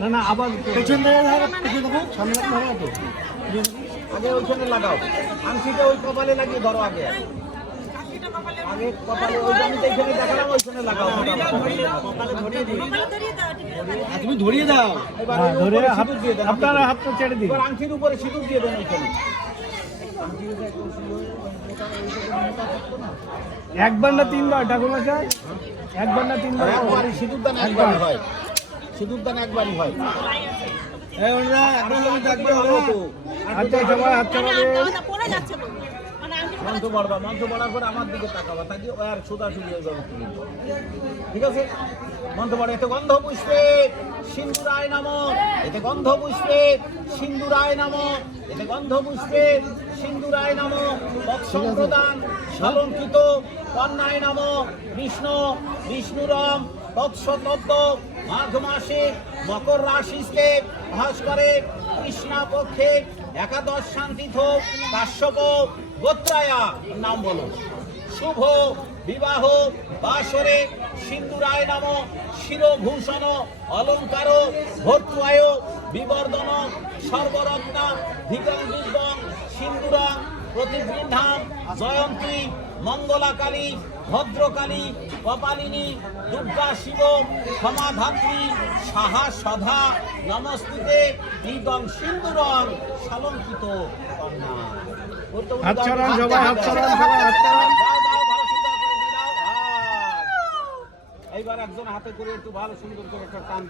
না না আবার পেছন থেকে দেখো সামনে ধরো তো আগে ওইখানে লাগাও, আংশিটা ওই কপালে লাগিয়ে ধরো আগে আগে কপালে ওই আমি এইখানে দেখালাম ওইখানে লাগাও। তুমি ধরিয়ে দাও, ধরে আপনারা হাতটা ছেড়ে দিন। এবার আংশির উপরে সিঁদুর দিয়ে দেন ওইখানে। একবার না তিনবার ঠাকুর মশাই, একবার না তিনবার? একবারই সিঁদুর দান, একবারই হয় সিঁদুর দান, একবারই হয়। আচ্ছা সবাই হাত চালাবে। মন্ত্র পড়বা, মন্ত্র পড়ার পরে আমার দিকে তাকাবা, তাকিয়ে ও আর সোজাসুজি হয়ে যাবে। ঠিক আছে, মন্ত্র পড়ে। এতে গন্ধ পুষ্পে সিন্দুরায় নামক, এতে গন্ধ পুষ্পে সিন্দুরায় নামক, এতে গন্ধ পুষ্পে সিন্দুরায় নামক বৎসং প্রদান সালঙ্কিত কন্যায় নামক বিষ্ণু বিষ্ণুরম তৎসতত্ব মাঘ মাসে মকর রাশিতে ভাস করে কৃষ্ণা পক্ষে একাদশ শান্তিথ কাশ্যপ গোত্রায়া, নাম বলো। শুভ বিবাহ বাসরে সিন্দুরায় নাম শিরভূষণ অলঙ্কার ভর্তুয়ায় বিবর্ধন সর্বরত্না ধিকং দিব্যং সিন্দুরং প্রতিবৃন্ধাম জয়ন্তী মঙ্গলাকালী ভদ্রকালী কপালিনী দুর্গা শিব ক্ষমাধাত্রী সাহা সধা নমস্তুতে দিগং সিন্দুরং সালঙ্কিত কন্যা। হাত ছড়ান সবাই, হাত ছড়ান সবাই, হাত ছড়ান। এইবার একজন হাতে করে একটু ভালো সুন্দর করে একটা টান দিয়ে